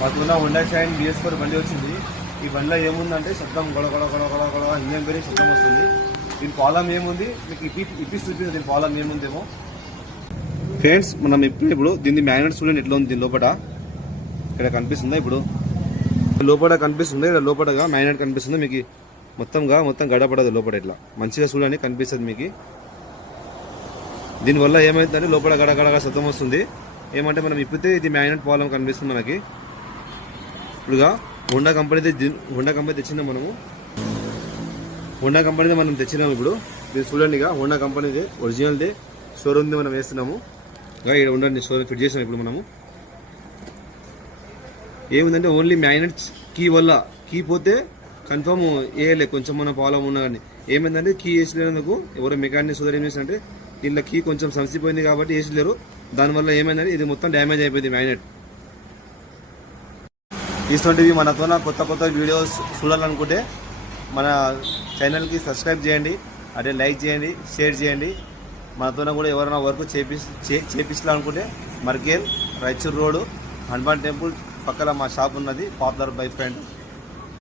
మాకున్న Honda shine BS4 బండి వచ్చింది. ఈ బండిలో ఏముందంటే శబ్దం గొడ గొడ గొడ గొడ గొడ ఇంజన్ పేరు శబ్దం వస్తుంది. దీని ప్రాబ్లం ఏముంది మీకు ఇప్పి చూపించింది. దీని ప్రాబ్లం ఏముందేమో ఫ్రెండ్స్. మనం ఇప్పుడు దీన్ని మ్యాగ్నెట్ చూడండి ఎట్లా ఉంది. దీని లోపల ఇక్కడ కనిపిస్తుందా, ఇప్పుడు లోపల కనిపిస్తుంది. ఇక్కడ లోపలగా మ్యాగ్నెట్ కనిపిస్తుంది మీకు. మొత్తం గడపడదు లోపల. ఇట్లా మంచిగా చూడండి కనిపిస్తుంది మీకు. దీనివల్ల ఏమైందంటే లోపల గడగడగా శబ్దం వస్తుంది. ఏమంటే మనం ఇప్పితే ఇది మ్యాగ్నెట్ ప్రాబ్లం కనిపిస్తుంది మనకి. ఇప్పుడుగా హోండా కంపెనీ తెచ్చినాం మనము. హోండా కంపెనీది మనం తెచ్చినాము. ఇప్పుడు మీరు చూడండి, ఇక హోండా కంపెనీది ఒరిజినల్ది షోరూమ్ది మనం వేస్తున్నాము. ఇక్కడ ఉండండి, షోరూమ్ ఫిట్ చేసాం. ఇప్పుడు మనము ఏముందంటే ఓన్లీ మ్యాగ్నెట్ కీ వల్ల, కీ పోతే కన్ఫర్మ్ వేయలే. కొంచెం మన ప్రాబ్లం ఉన్నా కానీ ఏమైందంటే కీ వేసలేనందుకు ఎవరో మెకానిక్ సోదరు ఏం చేసినంటే దీంట్లో కీ కొంచెం సమసిపోయింది కాబట్టి వేసలేరు. దానివల్ల ఏమైందంటే ఇది మొత్తం డ్యామేజ్ అయిపోయింది మ్యాగ్నెట్. ఇటువంటివి మనతో కొత్త వీడియోస్ చూడాలనుకుంటే మన ఛానల్కి సబ్స్క్రైబ్ చేయండి, అదే లైక్ చేయండి, షేర్ చేయండి. మనతో కూడా ఎవరైనా వర్క్ చేపించాలనుకుంటే మర్కేల్ రాయచూర్ రోడ్ హనుమాన్ టెంపుల్ పక్కన మా షాప్ ఉన్నది, పాపులర్ బైక్ ఫ్రెండ్.